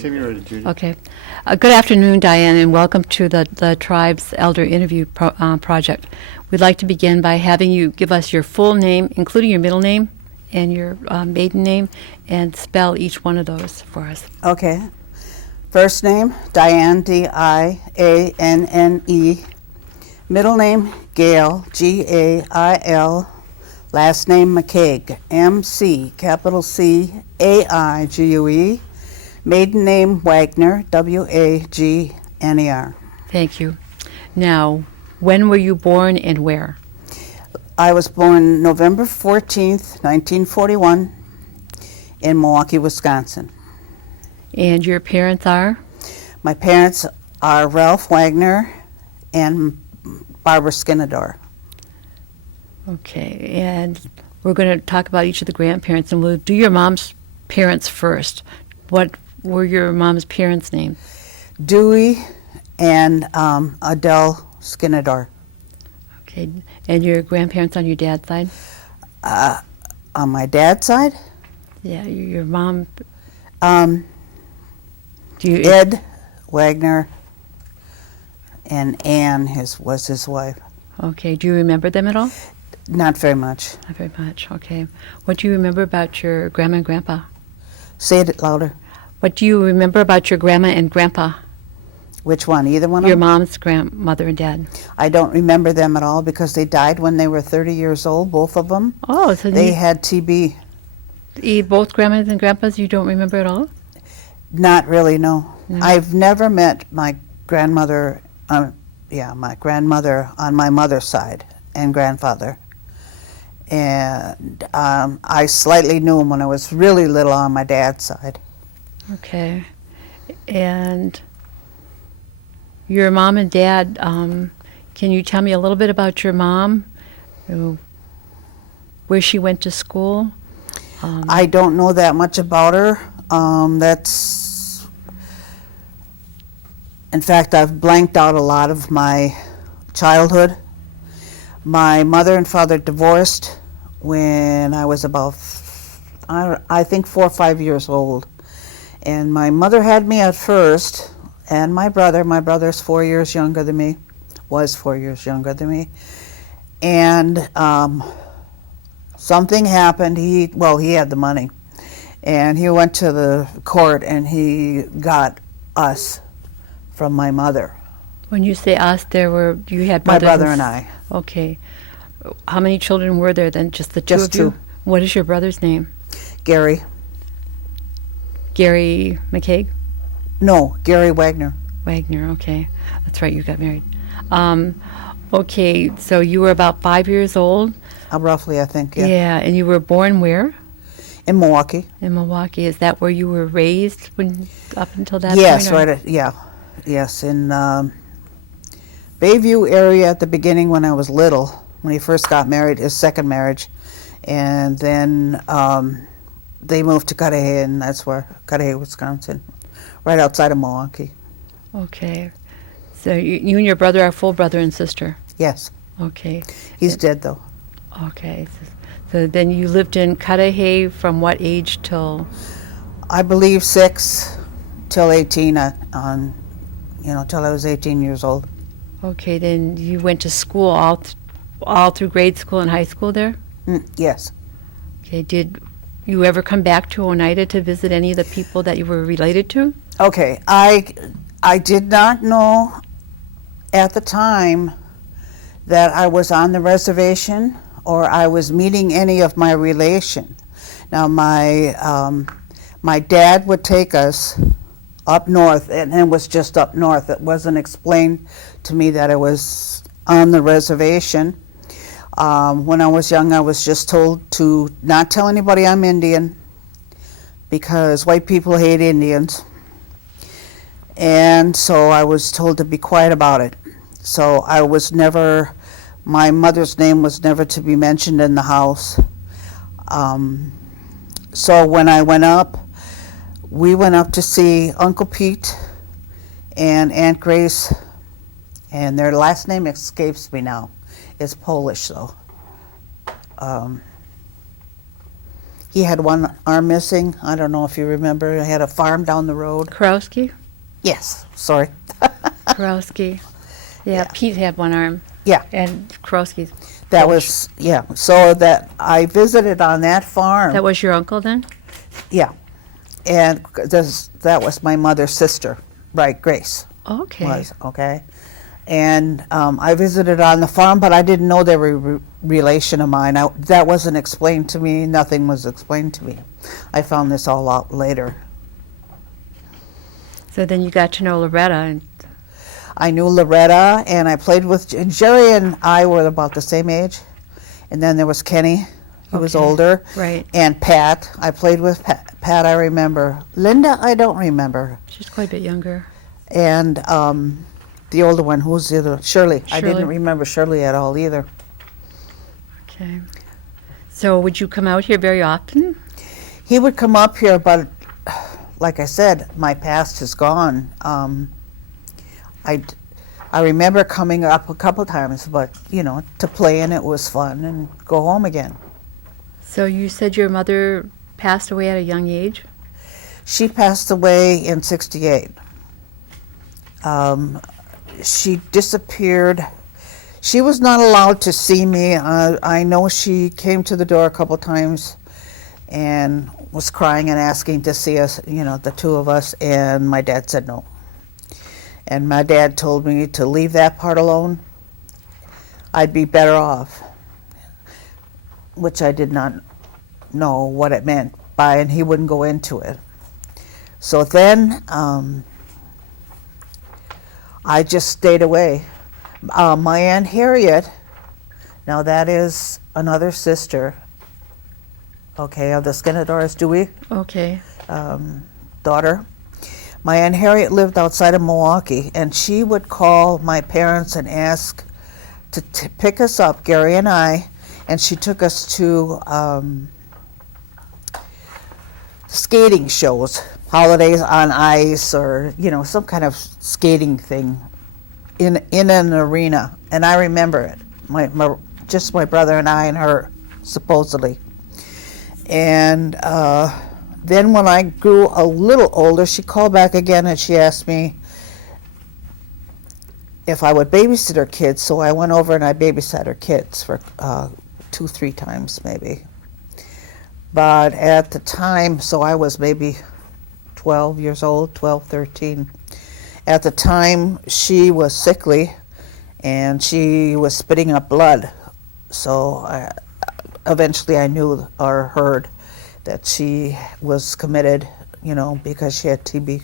Anytime you're ready, Judy. Okay. Good afternoon, Dianne, and welcome to the Tribe's Elder Interview Project. We'd like to begin by having you give us your full name, including your middle name and your maiden name, and spell each one of those for us. Okay. First name, Dianne, D-I-A-N-N-E. Middle name, Gail, G-A-I-L. Last name, McCaigue, M-C, capital C-A-I-G-U-E. Maiden name, Wagner, W-A-G-N-E-R. Thank you. Now, when were you born and where? I was born November 14th, 1941, in Milwaukee, Wisconsin. And your parents are? My parents are Ralph Wagner and Barbara Skinidor. Okay, and we're going to talk about each of the grandparents, and we'll do your mom's parents first. What were your mom's parents' names? Dewey and Adele Skinidor. Okay, and your grandparents on your dad's side? On my dad's side, Yeah, your mom. Ed Wagner and Ann was his wife. Okay, do you remember them at all? Not very much. Not very much, okay. What do you remember about your grandma and grandpa? Say it louder. What do you remember about your grandma and grandpa? Which one? Either one of Your them? mom's grandmother and dad. I don't remember them at all because they died when they were 30 years old, both of them. Oh, so They had TB. both grandmas and grandpas you don't remember at all? Not really, no. No. I've never met my grandmother, my grandmother on my mother's side and grandfather. And I slightly knew him when I was really little on my dad's side. Okay. And your mom and dad, can you tell me a little bit about your mom? Where she went to school? I don't know that much about her. In fact, I've blanked out a lot of my childhood. My mother and father divorced when I was about, I think, 4 or 5 years old. And my mother had me at first, and my brother's 4 years younger than me, was 4 years younger than me. And something happened. He had the money. And he went to the court and he got us from my mother. When you say us, you had My brothers brother and I. Okay. How many children were there then? Just the two Just of you? two. What is your brother's name? Gary. Gary McCaigue? No, Gary Wagner. Wagner, okay. That's right, you got married. Okay, so you were about 5 years old? Roughly, I think, yeah. Yeah, and you were born where? In Milwaukee. In Milwaukee. Is that where you were raised up until that Yes, point? right. Yes, in Bayview area at the beginning when I was little, when he first got married, his second marriage. And then they moved to Cudahy, and that's where, Cudahy, Wisconsin, right outside of Milwaukee. Okay. So you and your brother are full brother and sister? Yes. Okay. He's dead, though. Okay. So then you lived in Cudahy from what age till? I believe 6 till 18, till I was 18 years old. Okay, then you went to school all through grade school and high school there? Yes. Okay, did you ever come back to Oneida to visit any of the people that you were related to? Okay, I did not know at the time that I was on the reservation or I was meeting any of my relation. Now, my dad would take us up north, and it was just up north. It wasn't explained to me that it was on the reservation. When I was young, I was just told to not tell anybody I'm Indian because white people hate Indians. And so I was told to be quiet about it. So my mother's name was never to be mentioned in the house. So when I went up, we went up to see Uncle Pete and Aunt Grace, and their last name escapes me now. It's Polish, though. He had one arm missing. I don't know if you remember. He had a farm down the road. Karowski? Yes, sorry. Karowski. Yeah, Pete had one arm. Yeah. And Karowski's. That was, yeah. So that I visited on that farm. That was your uncle then? Yeah. And that was my mother's sister, right, Grace. Okay. Was, okay. And I visited on the farm, but I didn't know they were relation of mine. That wasn't explained to me. Nothing was explained to me. I found this all out later. So then you got to know Loretta. And I knew Loretta, and I played with and Jerry, and I were about the same age. And then there was Kenny. He was older. Right. And Pat. I played with Pat, I remember. Linda, I don't remember. She's quite a bit younger. And the older one, who's the other? Shirley. I Shirley. didn't remember Shirley at all either. Okay. So would you come out here very often? He would come up here, but like I said, my past is gone. I remember coming up a couple times, but, to play, and it was fun, and go home again. So you said your mother passed away at a young age? She passed away in '68. She disappeared. She was not allowed to see me. I know she came to the door a couple times and was crying and asking to see us, the two of us, and my dad said no. And my dad told me to leave that part alone. I'd be better off, which I did not know what it meant by, and he wouldn't go into it. So then I just stayed away. My Aunt Harriet, now that is another sister, okay, of the Skinidors, Dewey Okay. daughter. My Aunt Harriet lived outside of Milwaukee, and she would call my parents and ask to pick us up, Gary and I, and she took us to skating shows, holidays on ice, or some kind of skating thing in an arena. And I remember it. Just my brother and I and her, supposedly. And then when I grew a little older, she called back again and she asked me if I would babysit her kids. So I went over and I babysat her kids for 2-3 times maybe. But at the time, so I was maybe 12 years old, 12, 13. At the time, she was sickly and she was spitting up blood. So eventually I knew or heard that she was committed, because she had TB.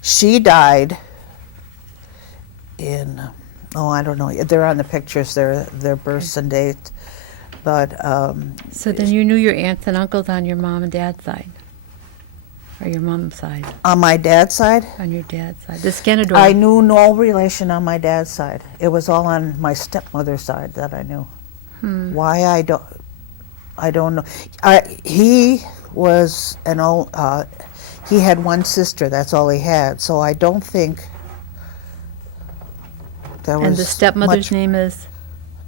She died in, I don't know. They're on the pictures. Their births and dates. But so then you knew your aunts and uncles on your mom and dad's side, or your mom's side? On my dad's side? On your dad's side, the Skinidor. I knew no relation on my dad's side. It was all on my stepmother's side that I knew. Why I don't know. He was an old. He had one sister. That's all he had. So I don't think there was. And the stepmother's much. name is?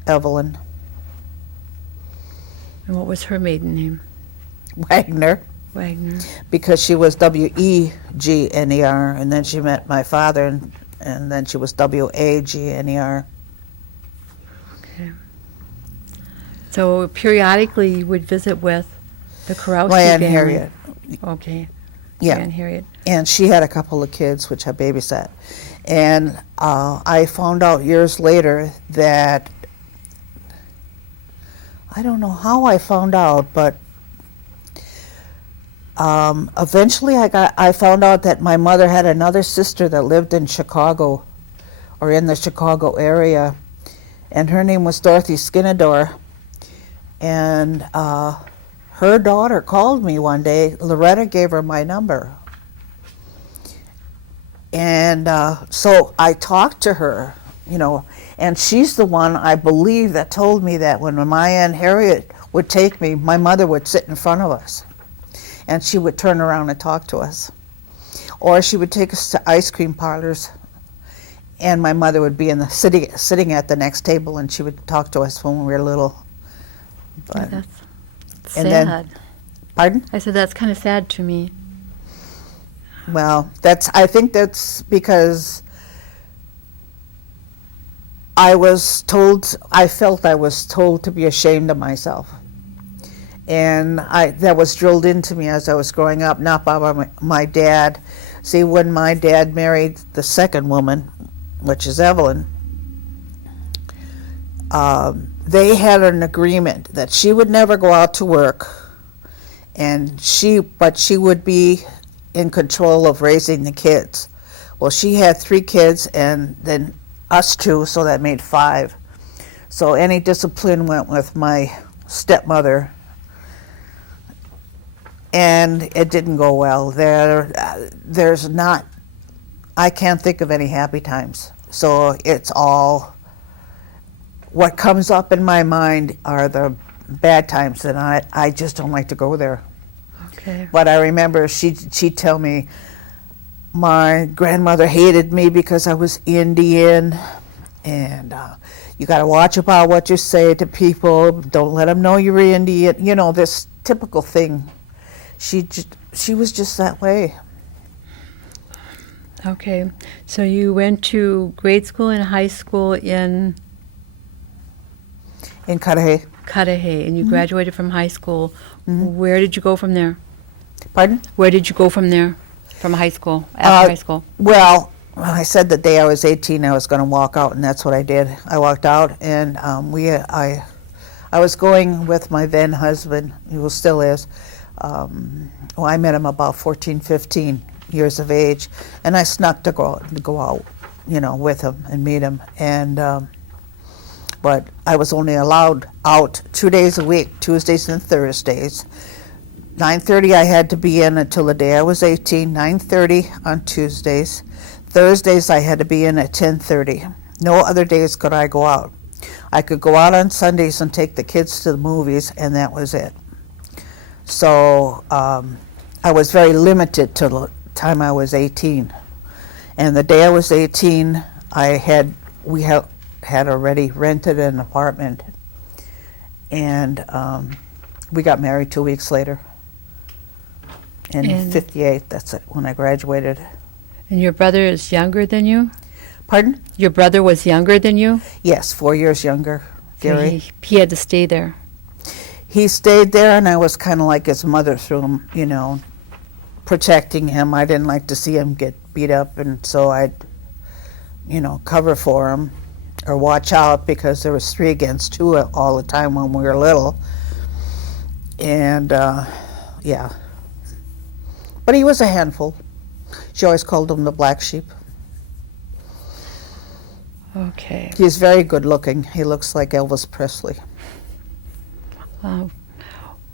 Evelyn And what was her maiden name? Wagner, Wagner. because she was Wegner, and then she met my father, and then she was Wagner. Okay. So periodically you would visit with the Karowski My Aunt family. Harriet. Okay. Yeah. Aunt Harriet. And she had a couple of kids, which I babysat. And I found out years later that, I don't know how I found out, but eventually I found out that my mother had another sister that lived in Chicago, or in the Chicago area, and her name was Dorothy Skinidor. And her daughter called me one day. Loretta gave her my number. And so I talked to her, and she's the one, I believe, that told me that when my Aunt Harriet would take me, my mother would sit in front of us, and she would turn around and talk to us. Or she would take us to ice cream parlors, And my mother would be in the sitting at the next table, and she would talk to us when we were little. But, That's and sad. then- pardon? I said that's kind of sad to me. Well, I think that's because I felt I was told to be ashamed of myself. And that was drilled into me as I was growing up, not by my dad. See, when my dad married the second woman, which is Evelyn, they had an agreement that she would never go out to work, but she would be in control of raising the kids. Well, she had 3 kids and then us 2, so that made 5. So any discipline went with my stepmother, and it didn't go well. I can't think of any happy times. So it's all, what comes up in my mind are the bad times, and I just don't like to go there. Okay. But I remember she'd tell me my grandmother hated me because I was Indian, and you got to watch about what you say to people. Don't let them know you're Indian. You know, this typical thing. She was just that way. Okay. So you went to grade school and high school in Cudahy. Cudahy, and you graduated from high school. Where did you go from there? Pardon? Where did you go from there? From high school, after high school? Well, I said the day I was 18 I was going to walk out, and that's what I did. I walked out, and I was going with my then husband, who still is. I met him about 14, 15 years of age, and I snuck to go out, with him and meet him. And but I was only allowed out 2 days a week, Tuesdays and Thursdays. 9:30 I had to be in until the day I was 18, 9:30 on Tuesdays. Thursdays I had to be in at 10:30. No other days could I go out. I could go out on Sundays and take the kids to the movies, and that was it. So I was very limited till the time I was 18. And the day I was 18, we had already rented an apartment, and we got married 2 weeks later. In 58, that's it, when I graduated. And your brother is younger than you? Pardon? Your brother was younger than you? Yes, 4 years younger, So Gary. he had to stay there. He stayed there, and I was kind of like his mother through him, protecting him. I didn't like to see him get beat up, and so I'd, cover for him or watch out, because there was 3 against 2 all the time when we were little. And, yeah. But he was a handful. She always called him the black sheep. Okay. He's very good looking. He looks like Elvis Presley.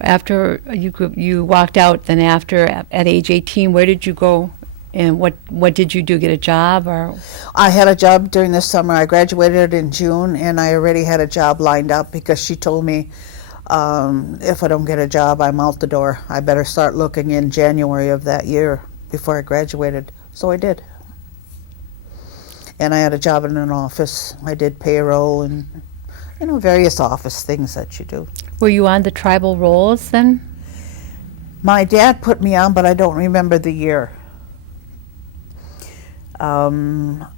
After you walked out, then after, at age 18, where did you go? And what did you do? Get a job or? I had a job during the summer. I graduated in June, and I already had a job lined up, because she told me, if I don't get a job, I'm out the door. I better start looking in January of that year before I graduated. So I did. And I had a job in an office. I did payroll and, various office things that you do. Were you on the tribal rolls then? My dad put me on, but I don't remember the year. The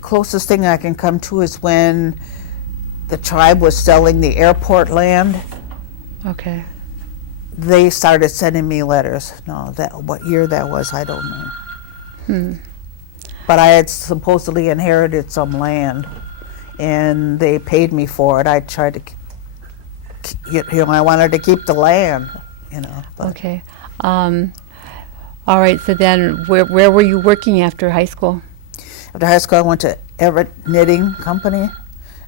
closest thing I can come to is when the tribe was selling the airport land. Okay. They started sending me letters. No, what year that was, I don't know. But I had supposedly inherited some land, and they paid me for it. I tried to, I wanted to keep the land, But Okay. All right. So then, where were you working after high school? after high school, I went to Everett Knitting Company,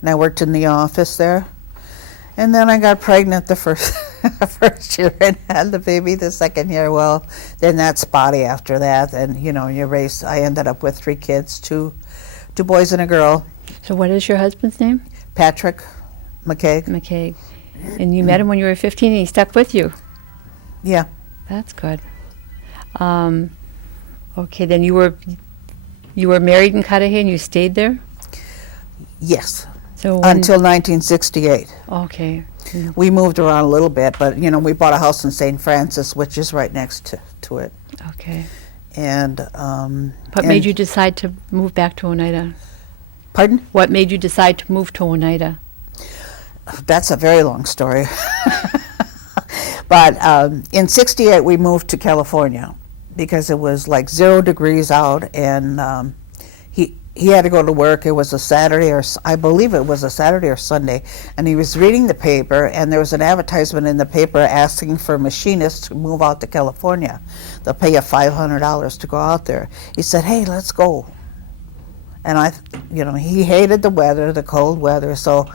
and I worked in the office there. And then I got pregnant the first year and had the baby the second year. Well, then that's spotty after that. And, I ended up with 3 kids, two boys and a girl. So what is your husband's name? Patrick McCaigue. McCaigue. And you met him when you were 15 and he stuck with you. Yeah. That's good. Okay, then you were You were married in Cudahy and you stayed there? Yes, So when, until 1968. okay. We moved around a little bit, but we bought a house in St. Francis, which is right next to it. Okay. And What made you decide to move back to Oneida? Pardon? What made you decide to move to Oneida? That's a very long story. But in '68 we moved to California because it was like 0 degrees out, and he had to go to work. It was a Saturday, or I believe it was a Saturday or Sunday, and he was reading the paper, and there was an advertisement in the paper asking for machinists to move out to California. They'll pay you $500 to go out there. He said, "Hey, let's go." And he hated the weather, the cold weather, so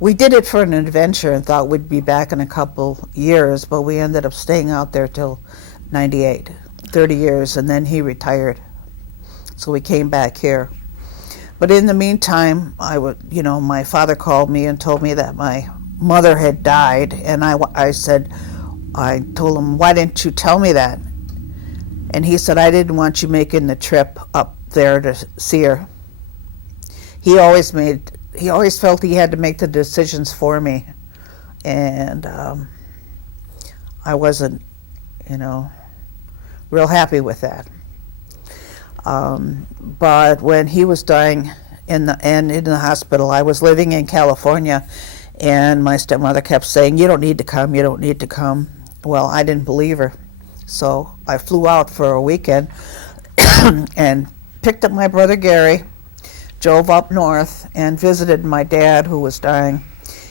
we did it for an adventure and thought we'd be back in a couple years, but we ended up staying out there till '98, 30 years, and then he retired. So we came back here. But in the meantime, my father called me and told me that my mother had died, and I told him, "Why didn't you tell me that?" And he said, "I didn't want you making the trip up there to see her." He always felt he had to make the decisions for me, and I wasn't, real happy with that. But when he was dying in the hospital, I was living in California, and my stepmother kept saying, "You don't need to come, you don't need to come." Well, I didn't believe her, so I flew out for a weekend and picked up my brother Gary, drove up north, and visited my dad, who was dying.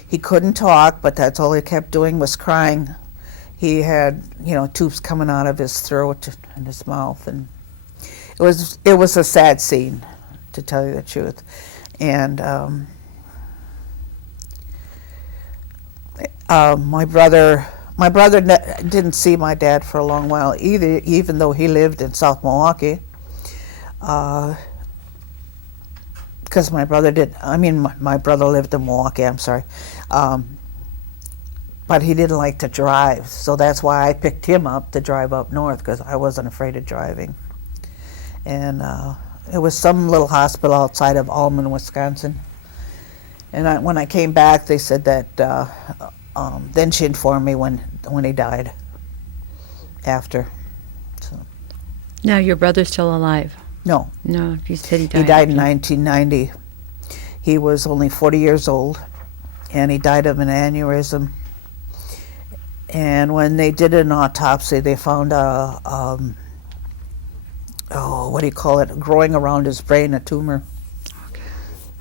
He couldn't talk, but that's all he kept doing was crying. He had, tubes coming out of his throat and his mouth, and it was a sad scene, to tell you the truth. And my brother didn't see my dad for a long while either, even though he lived in South Milwaukee. Because my brother lived in Milwaukee, I'm sorry. But he didn't like to drive, so that's why I picked him up to drive up north, because I wasn't afraid of driving. And it was some little hospital outside of Allman, Wisconsin. And when I came back, they said that, then she informed me when he died after. So. Now your brother's still alive? No. No, you said he died. He died in 1990. He was only 40 years old, and he died of an aneurysm. And when they did an autopsy, they found growing around his brain, a tumor. Okay.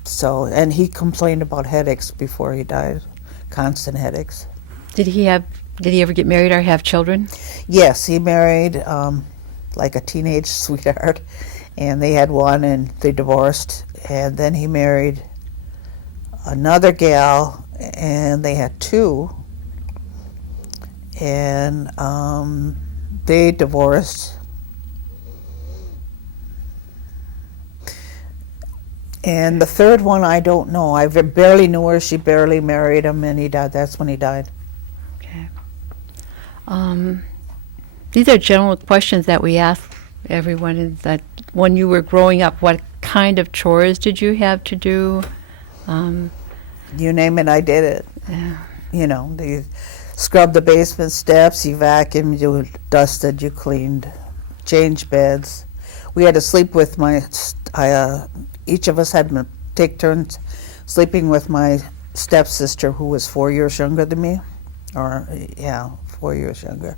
So, and he complained about headaches before he died, constant headaches. Did he ever get married or have children? Yes, he married like a teenage sweetheart, and they had one, and they divorced, and then he married another gal, and they had two, and they divorced. And the third one, I don't know. I barely knew her. She barely married him, and he died. That's when he died. Okay. These are general questions that we ask everyone. Is that when you were growing up, what kind of chores did you have to do? You name it, I did it. Yeah. You scrubbed the basement steps, you vacuumed, you dusted, you cleaned, changed beds. We had to sleep with each of us had to take turns sleeping with my stepsister, who was 4 years younger than me. 4 years younger.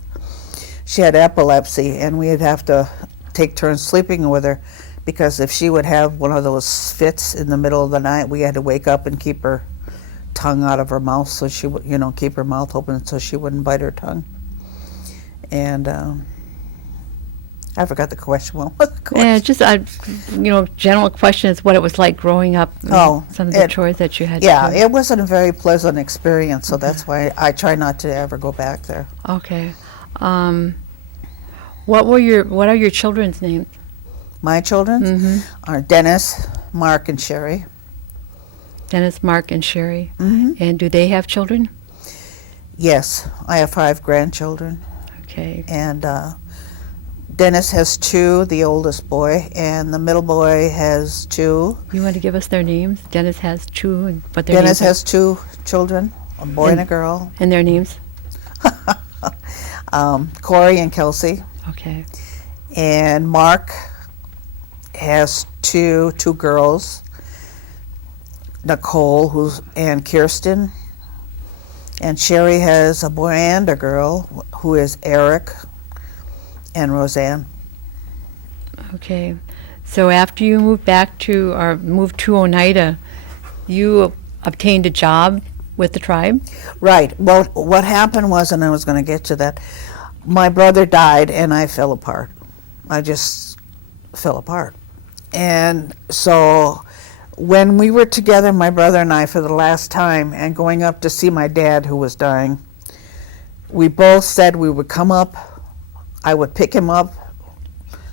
She had epilepsy, and we'd have to take turns sleeping with her, because if she would have one of those fits in the middle of the night, we had to wake up and keep her tongue out of her mouth, so she would, keep her mouth open so she wouldn't bite her tongue. And I forgot the question. What was the question? Yeah, just general question is what it was like growing up. Some of the chores that you had to do. Yeah, it wasn't a very pleasant experience, so that's why I try not to ever go back there. Okay. What are your children's names? My children are Dennis, Mark, and Sherry. Dennis, Mark, and Sherry. Mm-hmm. And do they have children? Yes, I have 5 grandchildren, Okay. and Dennis has 2, the oldest boy, and the middle boy has 2. You want to give us their names? Dennis has 2, and what their Dennis names has 2 children, a boy and a girl. and their names? Corey and Kelsey. Okay. And Mark has two girls, Nicole and Kirsten. And Sherry has a boy and a girl, who is Eric and Roseanne. Okay. So after you moved to Oneida, you obtained a job with the tribe? Right. Well, what happened was, and I was going to get to that, my brother died and I fell apart. I just fell apart. And so when we were together, my brother and I, for the last time, and going up to see my dad who was dying, we both said we would come up, I would pick him up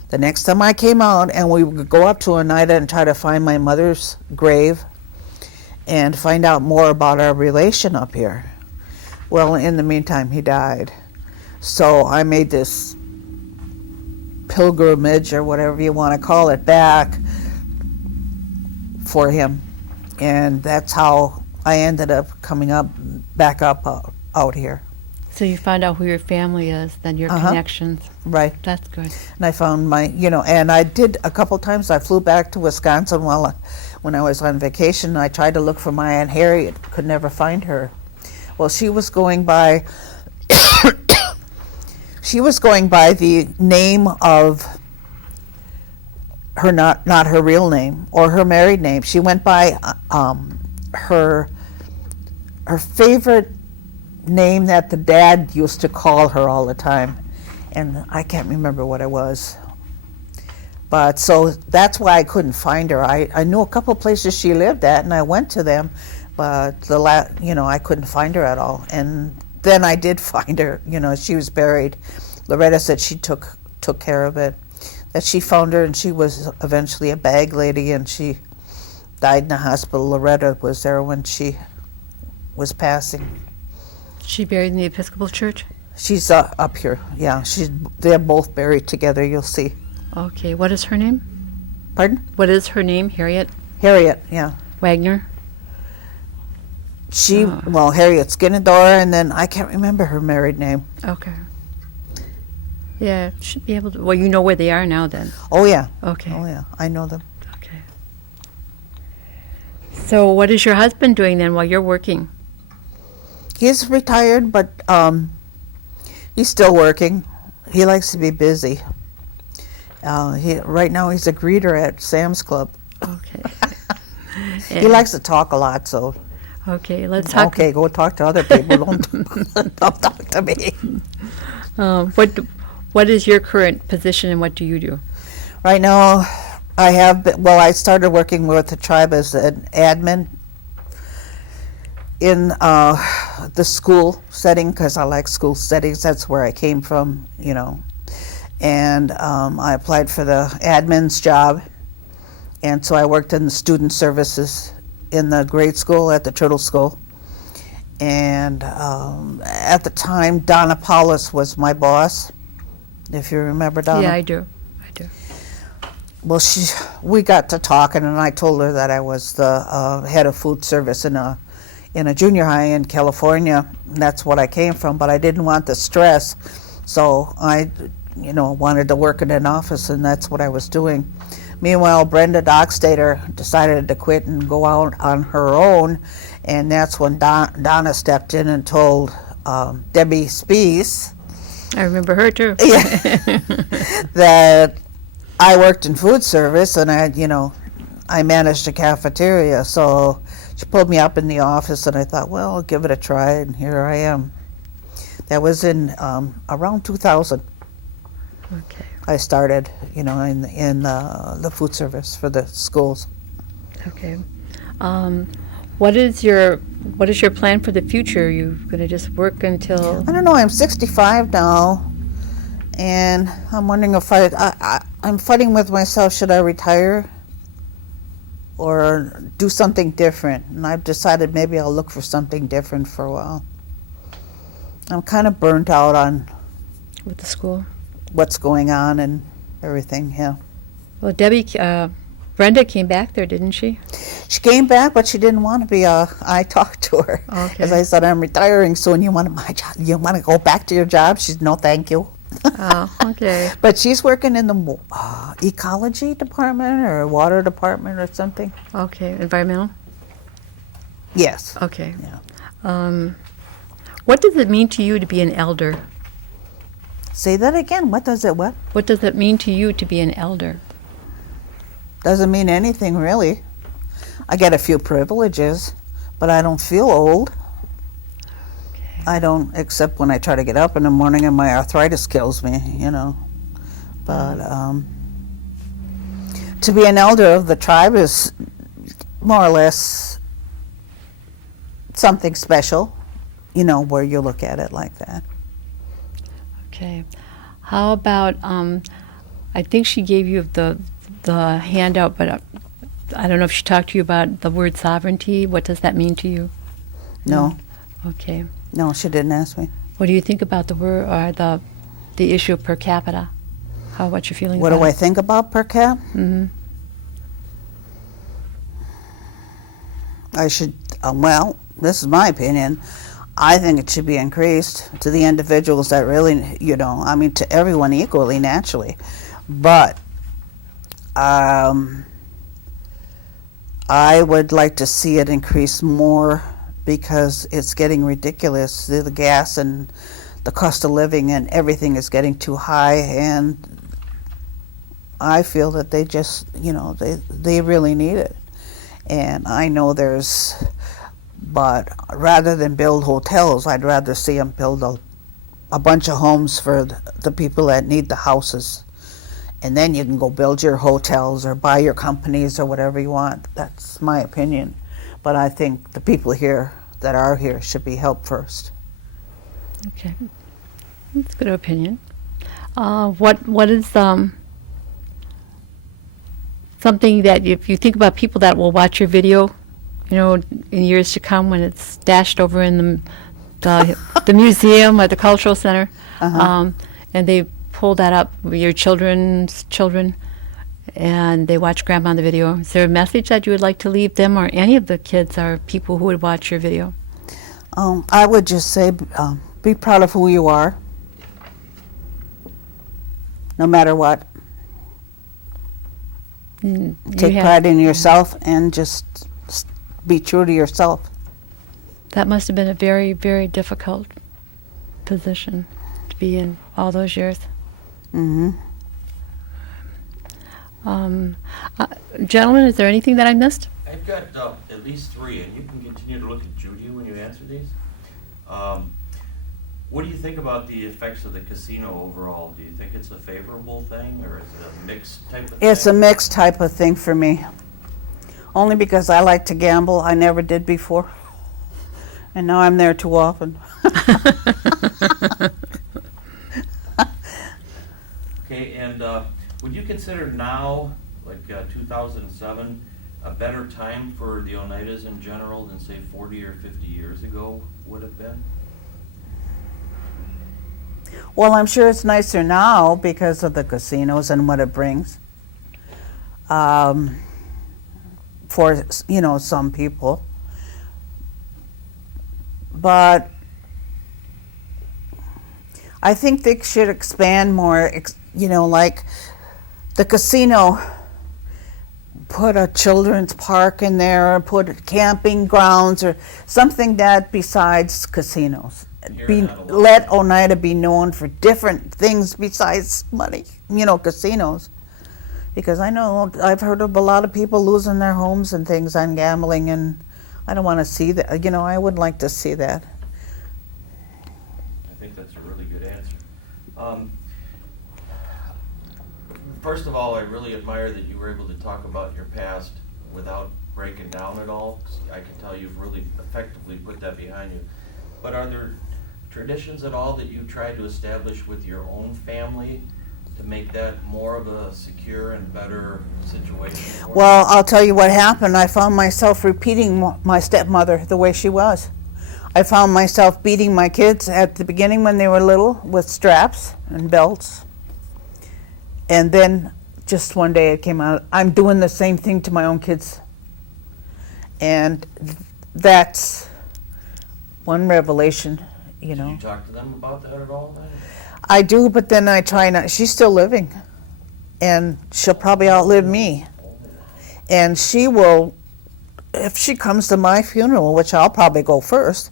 the next time I came out, and we would go up to Oneida and try to find my mother's grave and find out more about our relation up here. Well, in the meantime, he died. So I made this pilgrimage, or whatever you want to call it, back for him. And that's how I ended up coming back up out here. So you found out who your family is, then your connections. Right. That's good. And I found and I did a couple times. I flew back to Wisconsin when I was on vacation. I tried to look for my Aunt Harriet, could never find her. Well, she was going by the name of her, not her real name or her married name. She went by her favorite name that the dad used to call her all the time, and I can't remember what it was. But so that's why I couldn't find her. I knew a couple places she lived at, and I went to them, but I couldn't find her at all. And then I did find her. She was buried. Loretta said she took care of it. That she found her, and she was eventually a bag lady, and she died in the hospital. Loretta was there when she was passing. She buried in the Episcopal Church? She's up here. Yeah, they're both buried together. You'll see. Okay. What is her name? Pardon? What is her name? Harriet Harriet. Yeah. Wagner? Harriet Skinidor, and then I can't remember her married name. Okay. Yeah, should be able to. Well, you know where they are now, then. Oh yeah. Okay. Oh yeah, I know them. Okay. So, what is your husband doing then while you're working? He's retired, but he's still working. He likes to be busy. Right now he's a greeter at Sam's Club. Okay. He likes to talk a lot, so. Okay, let's talk. Okay, go talk to other people. Don't talk to me. What is your current position and what do you do? Right now, I started working with the tribe as an admin in the school setting, because I like school settings. That's where I came from, And I applied for the admin's job, and so I worked in the student services in the grade school at the Turtle School. And at the time, Donna Paulus was my boss, if you remember Donna. Yeah, I do. Well, we got to talking, and I told her that I was the head of food service in a junior high in California. That's what I came from, but I didn't want the stress, so I, wanted to work in an office, and that's what I was doing. Meanwhile, Brenda Dockstader decided to quit and go out on her own, and that's when Donna stepped in and told Debbie Spees. I remember her too. That I worked in food service, and I managed a cafeteria. So she pulled me up in the office, and I thought, well, I'll give it a try, and here I am. That was in around 2000. Okay. I started, in the food service for the schools. Okay. What is your plan for the future? Are you going to just work until? I don't know. I'm 65 now, and I'm wondering if I'm fighting with myself. Should I retire or do something different? And I've decided maybe I'll look for something different for a while. I'm kind of burnt out With the school? what's going on and everything, yeah. Well, Brenda came back there, didn't she? She came back, but she didn't want to be. I talked to her, Okay. as I said, I'm retiring soon. You want my job? You want to go back to your job? She's no, thank you. Oh, okay. But she's working in the ecology department or water department or something. Okay, environmental? Yes. Okay. Yeah. What does it mean to you to be an elder? Say that again. What does it? What? What does it mean to you to be an elder? Doesn't mean anything really. I get a few privileges, but I don't feel old. Okay. I don't, except when I try to get up in the morning and my arthritis kills me, you know. But to be an elder of the tribe is more or less something special, you know, where you look at it like that. Okay. How about, I think she gave you the handout, but I don't know if she talked to you about the word sovereignty. What does that mean to you? No, Okay. no, she didn't ask me. What do you think about the word or the issue of per capita? What's your feeling What about do I it? think about per cap? Mm-hmm. I should, well, this is my opinion. I think it should be increased to the individuals that really, you know, I mean, to everyone equally, naturally. But I would like to see it increase more because it's getting ridiculous. The gas and the cost of living and everything is getting too high, and I feel that they just, you know, they really need it. And I know but rather than build hotels, I'd rather see them build a bunch of homes for the people that need the houses. And then you can go build your hotels or buy your companies or whatever you want. That's my opinion. But I think the people here that are here should be helped first. Okay. That's a good opinion. What is something that if you think about people that will watch your video, you know, in years to come when it's stashed over in the museum or the cultural center, and they pull that up with your children's children, and they watch Grandma on the video. Is there a message that you would like to leave them or any of the kids or people who would watch your video? I would just say be proud of who you are, no matter what. Take pride in yourself and just be true to yourself. That must have been a very, very difficult position to be in all those years. Mm-hmm. Gentlemen, is there anything that I missed? I've got at least three, and you can continue to look at Judy when you answer these. What do you think about the effects of the casino overall? Do you think it's a favorable thing, or is it a mixed type of thing? It's a mixed type of thing for me. Only because I like to gamble. I never did before. And now I'm there too often. Okay, and would you consider now, like 2007, a better time for the Oneidas in general than, say, 40 or 50 years ago would have been? Well, I'm sure it's nicer now because of the casinos and what it brings. For, you know, some people. But I think they should expand more, you know, like the casino, put a children's park in there, or put camping grounds or something that besides casinos. Let Oneida be known for different things besides money, you know, casinos. Because I know I've heard of a lot of people losing their homes and things on gambling, and I don't want to see that. You know, I would like to see that. I think that's a really good answer. First of all, I really admire that you were able to talk about your past without breaking down at all. I can tell you've really effectively put that behind you. But are there traditions at all that you tried to establish with your own family to make that more of a secure and better situation? Well, I'll tell you what happened. I found myself repeating my stepmother the way she was. I found myself beating my kids at the beginning when they were little with straps and belts. And then just one day it came out, I'm doing the same thing to my own kids. And that's one revelation, you know. Did you talk to them about that at all then? I do, but then I try not. She's still living, and she'll probably outlive me. And she will, if she comes to my funeral, which I'll probably go first,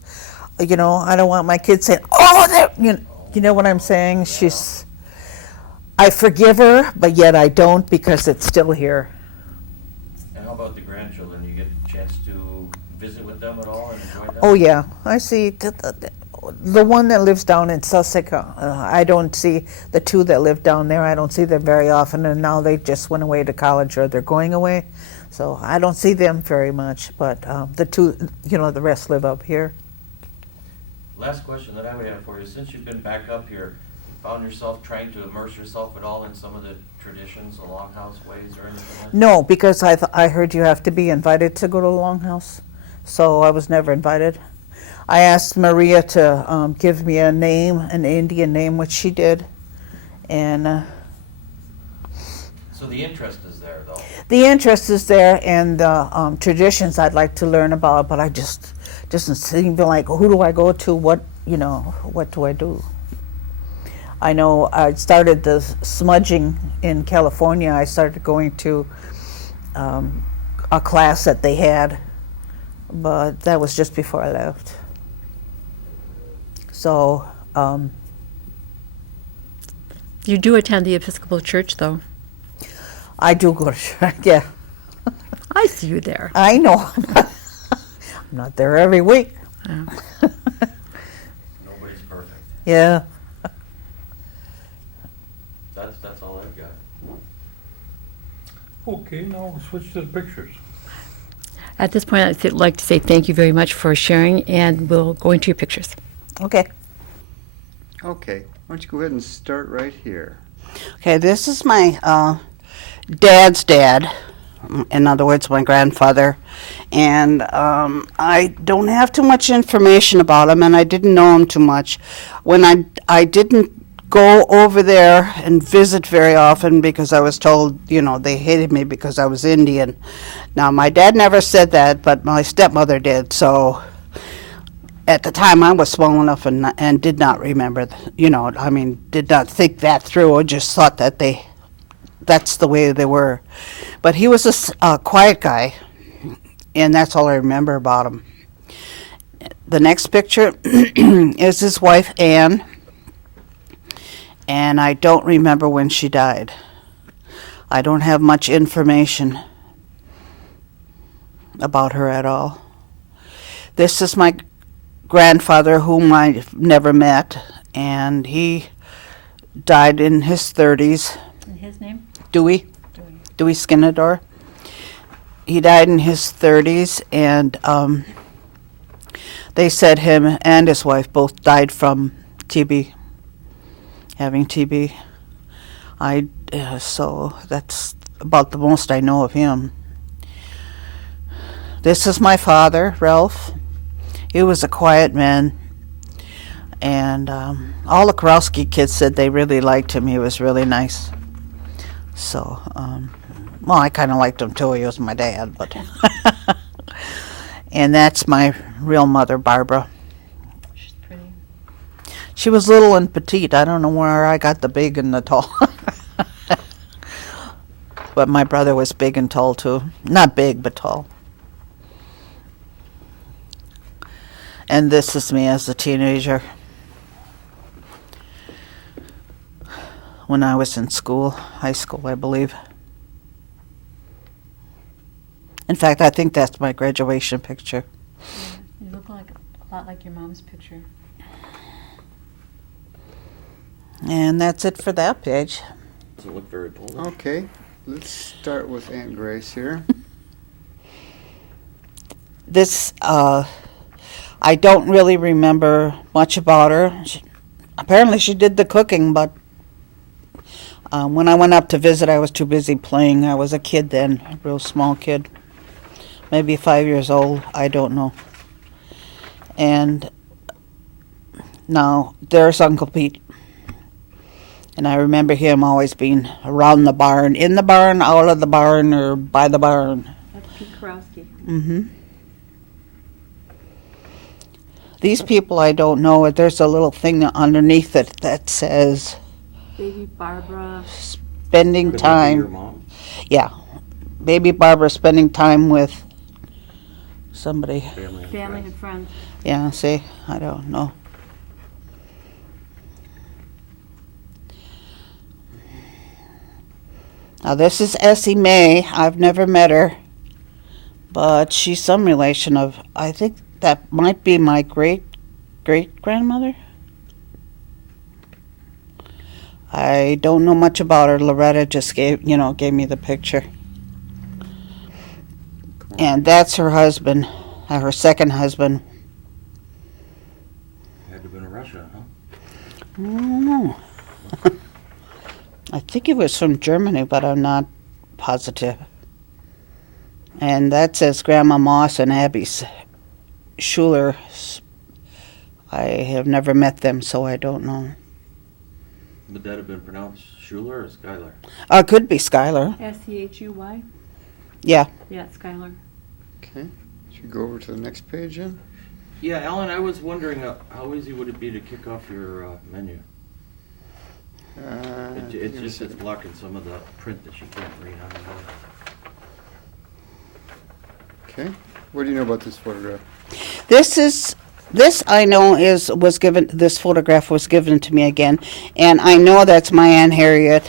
you know, I don't want my kids saying, "Oh, there," you know what I'm saying? She's. I forgive her, but yet I don't because it's still here. And how about the grandchildren? You get a chance to visit with them at all and enjoy them? Oh yeah, I see. The one that lives down in Sussex, I don't see the two that live down there. I don't see them very often, and now they just went away to college or they're going away, so I don't see them very much. But the two, you know, the rest live up here. Last question that I would have for you: since you've been back up here, found yourself trying to immerse yourself at all in some of the traditions, the Longhouse ways, or anything like that? No, because I heard you have to be invited to go to the Longhouse, so I was never invited. I asked Maria to give me a name, an Indian name, which she did, and So the interest is there, though. the interest is there, and the traditions I'd like to learn about, but I just doesn't seem to like, who do I go to? What, you know, what do I do? I know I started the smudging in California. I started going to a class that they had, but that was just before I left. So, You do attend the Episcopal Church, though. I do go to church, yeah. I see you there. I know. I'm not there every week. Oh. Nobody's perfect. Yeah. That's all I've got. Okay, now we'll switch to the pictures. At this point, I'd like to say thank you very much for sharing, and we'll go into your pictures. Okay. Okay, why don't you go ahead and start right here. Okay, this is my dad's dad. In other words, my grandfather. And I don't have too much information about him, and I didn't know him too much. When I didn't go over there and visit very often because I was told, you know, they hated me because I was Indian. Now, my dad never said that, but my stepmother did. So at the time, I was small enough and did not remember, you know, I mean, did not think that through. I just thought that that's the way they were. But he was a quiet guy, and that's all I remember about him. The next picture is his wife, Anne, and I don't remember when she died. I don't have much information about her at all. This is my grandfather, whom I never met, and he died in his 30s. And his name? Dewey Skinidor. He died in his 30s, and they said him and his wife both died from TB, having TB. So that's about the most I know of him. This is my father, Ralph. He was a quiet man, and all the Karowski kids said they really liked him. He was really nice. So, well, I kind of liked him too. He was my dad, but. And that's my real mother, Barbara. She's pretty. She was little and petite. I don't know where I got the big and the tall. But my brother was big and tall too. Not big, but tall. And this is me as a teenager. When I was in school, high school, I believe. In fact, I think that's my graduation picture. Yeah, you look like a lot like your mom's picture. And that's it for that page. Doesn't look very Polish. Okay, let's start with Aunt Grace here. This, I don't really remember much about her. Apparently she did the cooking, but when I went up to visit, I was too busy playing. I was a kid then, a real small kid. Maybe 5 years old, I don't know. And now there's Uncle Pete. And I remember him always being around the barn, in the barn, out of the barn, or by the barn. That's Pete Karowski. Mm-hmm. These people I don't know. There's a little thing underneath it that says Baby Barbara. spending Could that be your time. mom? Yeah. Baby Barbara spending time with somebody. Family and Family friends. and friends. Yeah, see, I don't know. Now this is Essie Mae. I've never met her, but she's some relation of, I think that might be my great-great-grandmother. I don't know much about her. Loretta just gave me the picture. And that's her husband, her second husband. Had to have been in Russia, huh? I don't know. I think it was from Germany, but I'm not positive. And that says Grandma Moss and Abby Schuler. I have never met them, so I don't know. Would that have been pronounced Schuler or Schuyler? Could be Skylar. Schui? Yeah. Yeah, Skylar. Okay. Should we go over to the next page then? Yeah, Alan, I was wondering how easy would it be to kick off your menu? It's blocking some of the print that you can't read on the board. Okay. What do you know about this photograph? This I know this photograph was given to me again, and I know that's my Aunt Harriet.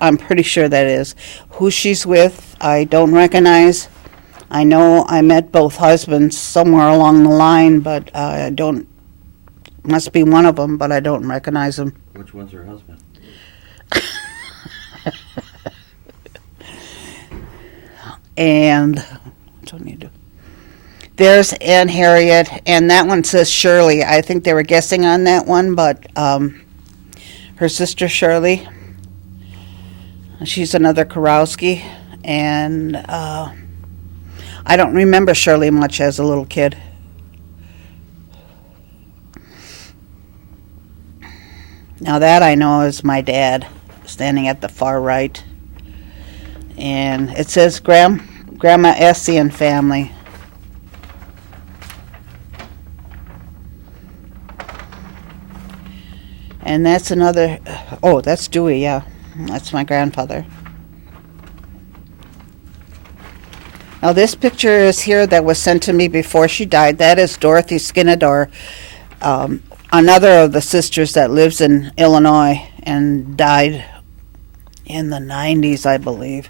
I'm pretty sure that is. Who she's with, I don't recognize. I know I met both husbands somewhere along the line, but I don't, must be one of them, but I don't recognize him. Which one's her husband? And what do I need to? There's Aunt Harriet, and that one says Shirley. I think they were guessing on that one, but her sister Shirley, she's another Karowski, and I don't remember Shirley much as a little kid. Now that I know is my dad, standing at the far right. And it says Grandma Essie and family. And that's another, oh, that's Dewey, yeah. That's my grandfather. Now this picture is here that was sent to me before she died. That is Dorothy Skinidor, another of the sisters that lives in Illinois and died in the 90s, I believe.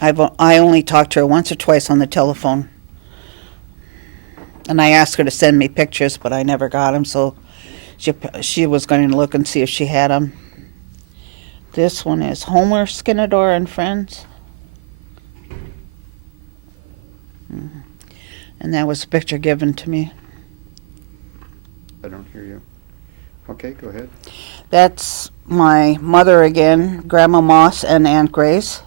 I only talked to her once or twice on the telephone. And I asked her to send me pictures, but I never got them, so she was going to look and see if she had them. This one is Homer Skinidor and Friends. And that was a picture given to me. I don't hear you. Okay, go ahead. That's my mother again, Grandma Moss and Aunt Grace.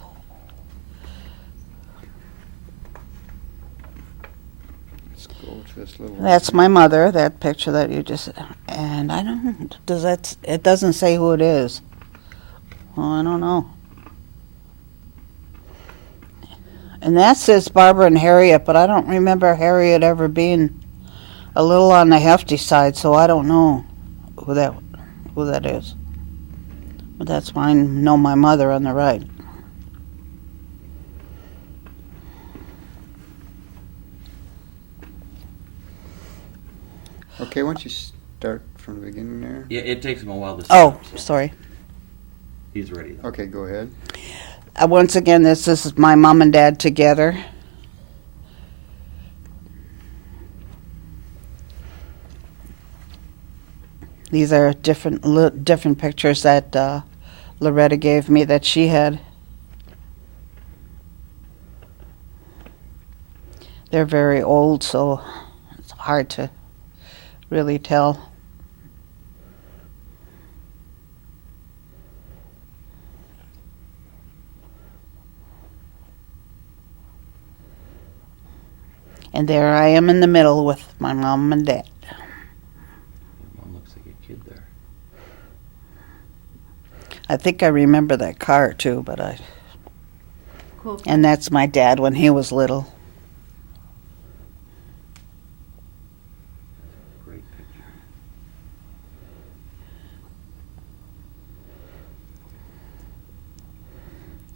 Let's go to this little. That's my mother, that picture that you just, and I don't, it doesn't say who it is. Well, I don't know. And that says Barbara and Harriet, but I don't remember Harriet ever being a little on the hefty side, so I don't know who that is. But that's mine. Know my mother on the right. Okay, why don't you start from the beginning there? Yeah, it takes him a while to Oh, stop, so sorry. he's ready though. Okay, go ahead. Once again, this is my mom and dad together. These are different pictures that Loretta gave me that she had. They're very old, so it's hard to really tell. And there I am in the middle with my mom and dad. Your mom looks like a kid there. I think I remember that car too, but Cool. and that's my dad when he was little. Great picture.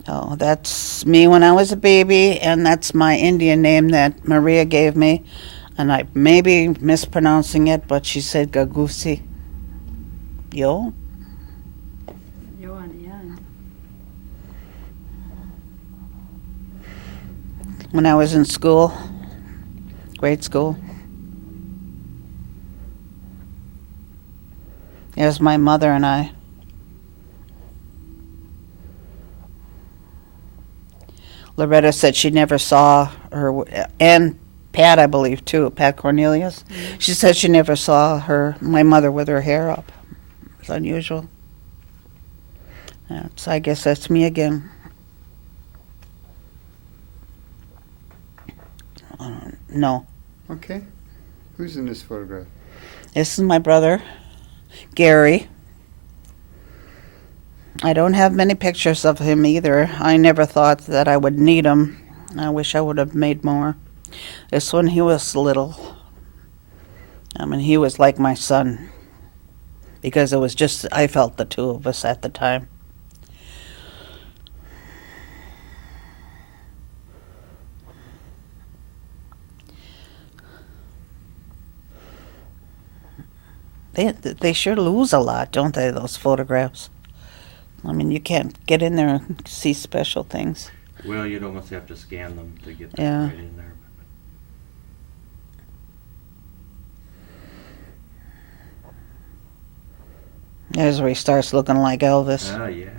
Oh, that's me when I was a baby, and that's my Indian name that Maria gave me. And I may be mispronouncing it, but she said Gagusi. Yo? You're on the end. When I was in school, grade school. There's my mother and I. Loretta said she never saw her, and Pat, I believe, too, Pat Cornelius. She said she never saw my mother with her hair up. It's unusual. So I guess that's me again. No. Okay. Who's in this photograph? This is my brother, Gary. I don't have many pictures of him either. I never thought that I would need them. I wish I would have made more. This one, he was little. I mean, he was like my son. Because it was just, I felt the two of us at the time. They sure lose a lot, don't they, those photographs? I mean, you can't get in there and see special things. Well, you'd almost have to scan them to get that Yeah. right in there. There's where he starts looking like Elvis. Ah, yeah.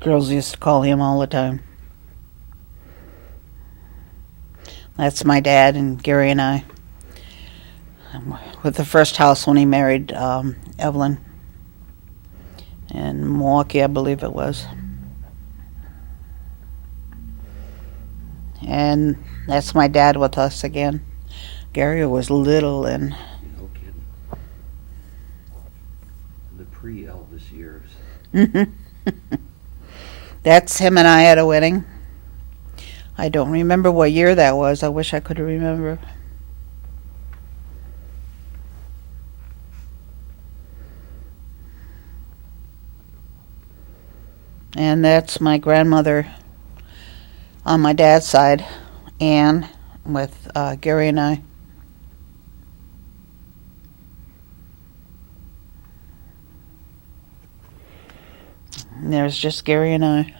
Girls used to call him all the time. That's my dad and Gary and I. With the first house when he married Evelyn. In Milwaukee, I believe it was. And that's my dad with us again. Gary was little and No kidding. The pre-Elvis years. that's him and I at a wedding. I don't remember what year that was. I wish I could remember. And that's my grandmother on my dad's side, Anne, with Gary and I. And there's just Gary and I.